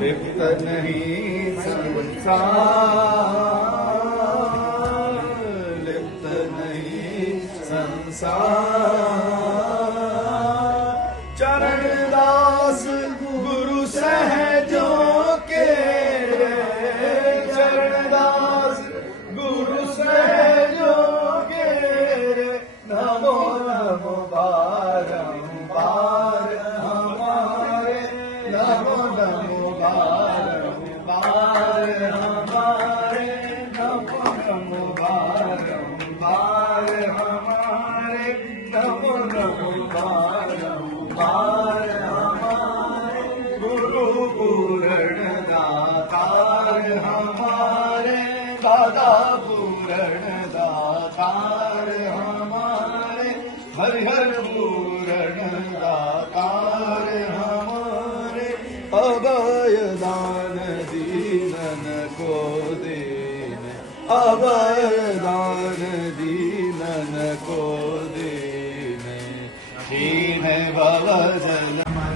लिप्त नहीं संसार, लिप्त नहीं संसार। चरण दास गुरु सहजों के, चरण दास गुरु सहजों के, नमो नमो बारंबार हमारे, नमो नमो बारंबार हमारे, नमो नमो बारंबार हमारे, नमो नमो बारंबार हमारे। गुरु पूर्ण दातार हमारे, दादा पूर्ण दातार हमारे, हरिहर पूर्ण दातार हमारे। अभय दान दीनन को देने, अभय दान दीनन को देने, हीन भव जल। नमः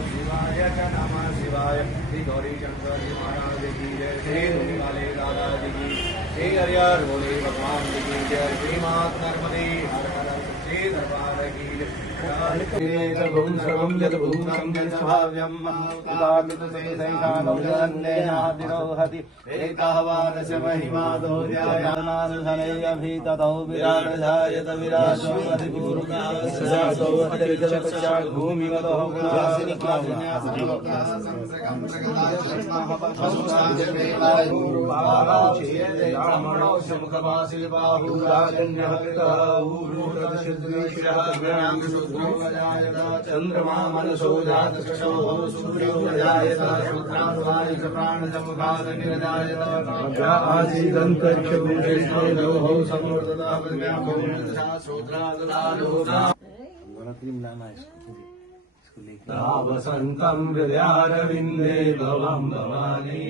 शिवाय श्री गौरी शंकर जी महाराज की जय, श्री धुनी वाले दादा जी की, श्री हरिहर भोले भगवान जी की जय, श्री मात नर्मदे हर हर श्री दरबार की जय। सर्वं यद्भूतं यद्भाव्यं विदामितुसैषामभिजन्नेनादिरोहति एकः वादश महिमा दोर्यायानानुधनैरभिततौ विराजधायत विराजो अधिपूर्वकासो अधिर्जलपश्चात् भूमिगतो चंद्रमा मनसो जात सूर्यो जायत शुक्रानुवायत प्राणसमुखाद निरजायत आजीदंतरिक्षभूषेष्णो समूर्तता व्यापो श्रोत्रादुलालोका वसंतं हृदयारविंदे भवं भवानी।